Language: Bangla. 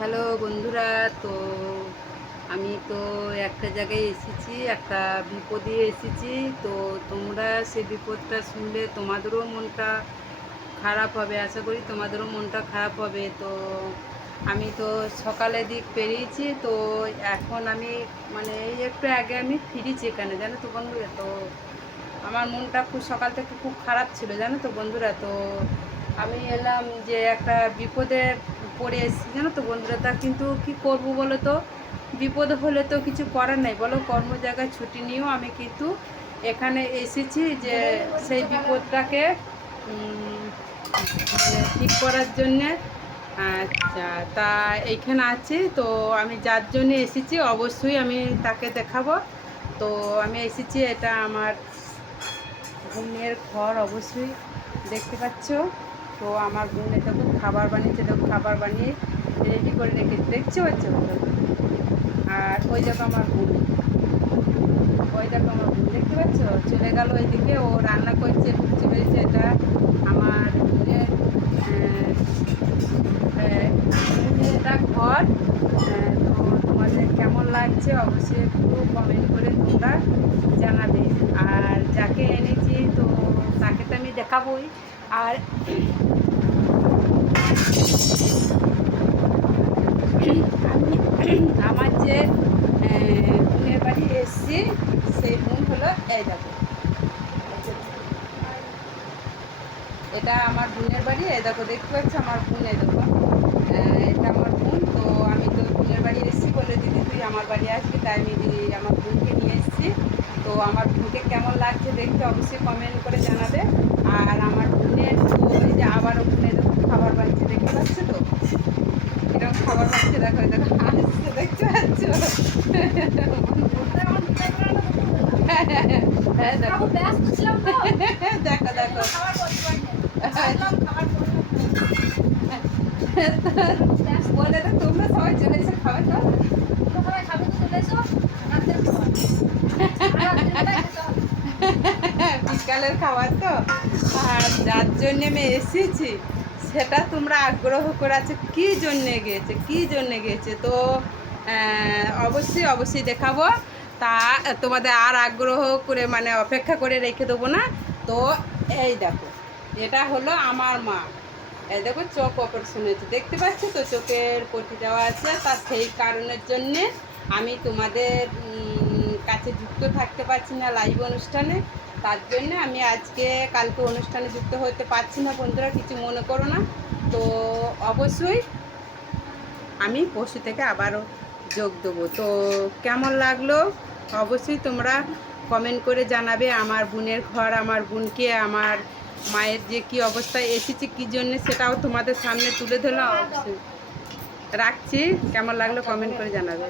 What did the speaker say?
হ্যালো বন্ধুরা। তো আমি তো একটা জায়গায় এসেছি, একটা বিপদে এসেছি। তো তোমরা সে বিপদটা শুনলে তোমাদেরও মনটা খারাপ হবে, আশা করি তোমাদেরও মনটা খারাপ হবে। তো আমি তো সকালের দিক পেরিয়েছি, তো এখন আমি মানে এই একটু আগে আমি ফিরেছি এখানে, জানো তো বন্ধুরা। তো আমার মনটা খুব সকাল থেকে খুব খারাপ ছিল, জানো তো বন্ধুরা। তো আমি এলাম যে একটা বিপদে পড়ে এসেছি, জানো তো বন্ধুরা। তা কিন্তু কি করব বলো তো, বিপদ হলে তো কিছু করার নাই বলো। কর্ম জায়গায় ছুটি নিয়েও আমি কিন্তু এখানে এসেছি যে সেই বিপদটাকে মানে ঠিক করার জন্যে। আচ্ছা, তা এইখানে আছি। তো আমি যার জন্যে এসেছি অবশ্যই আমি তাকে দেখাবো। তো আমি এসেছি, এটা আমার বোনের ঘর, অবশ্যই দেখতে পাচ্ছ। তো আমার বোন এটা খুব খাবার বানিয়েছে, দেখো খাবার বানিয়ে রেডি করে রেখেছে, দেখতে পাচ্ছ। আর ওই দেখো আমার বোন, ওই দেখো আমার বোন দেখতে পাচ্ছ, চলে গেল ওইদিকে, ও রান্না করছে, ঢুকছে বেরিয়েছে। এটা আমার বোনের এটা ঘর। তো তোমাদের কেমন লাগছে অবশ্যই একটু কমেন্ট করে তোমরা জানাবে। আর যাকে এনেছি তো তাকে তো আমি দেখাবই। আর আমি আমার যে বোনের বাড়ি এসছি, সেই বোন হলো এই দেখো, এটা আমার বোনের বাড়ি। এই দেখো দেখতে পাচ্ছ আমার বোন, এই দেখো এটা আমার বোন। তো আমি তো বোনের বাড়ি এসেছি বলে দিদি তুই আমার বাড়ি আসবি, তাই আমি দিদি আমার বোনকে নিয়ে এসেছি। তো আমার বোনকে কেমন লাগছে দেখতে অবশ্যই কমেন্ট করে জানাবে। আর আমার বোনের তো এই যে আবারও বোনের খাবার বানিয়েছে, দেখতে পাচ্ছ তো এরকম খাবার বানিয়েছে, দেখো এই দেখো আসছে, দেখতে পাচ্ছ। হ্যাঁ দেখো দেখো দেখো বলে তো তোমরা সবাই চলে এসে খাবে তো, বিকালের খাবার তো। আর যার জন্যে আমি এসেছি সেটা তোমরা আগ্রহ করে আছে কী জন্যে গিয়েছে, কী জন্যে গিয়েছে। তো অবশ্যই অবশ্যই দেখাবো। তা তোমাদের আর আগ্রহ করে মানে অপেক্ষা করে রেখে দেবো না। তো এই দেখো, এটা হলো আমার মা। এই দেখো চোখ অপারেশন হয়েছে, দেখতে পাচ্ছ তো, চোখের পটি দেওয়া আছে। তা সেই কারণের জন্যে আমি তোমাদের কাছে যুক্ত থাকতে পারছি না লাইভ অনুষ্ঠানে। তার জন্য আমি আজকে কালকে অনুষ্ঠানে যুক্ত হতে পারছি না, বন্ধুরা কিছু মনে করো না। তো অবশ্যই আমি পরশু থেকে আবারও যোগ দেবো। তো কেমন লাগলো অবশ্যই তোমরা কমেন্ট করে জানাবে। আমার বোনের ঘর, আমার বোনকে, আমার মায়ের যে কী অবস্থায় এসেছি কী জন্যে, সেটাও তোমাদের সামনে তুলে ধরলাম। অবশ্যই রাখছি, কেমন লাগলো কমেন্ট করে জানাবে।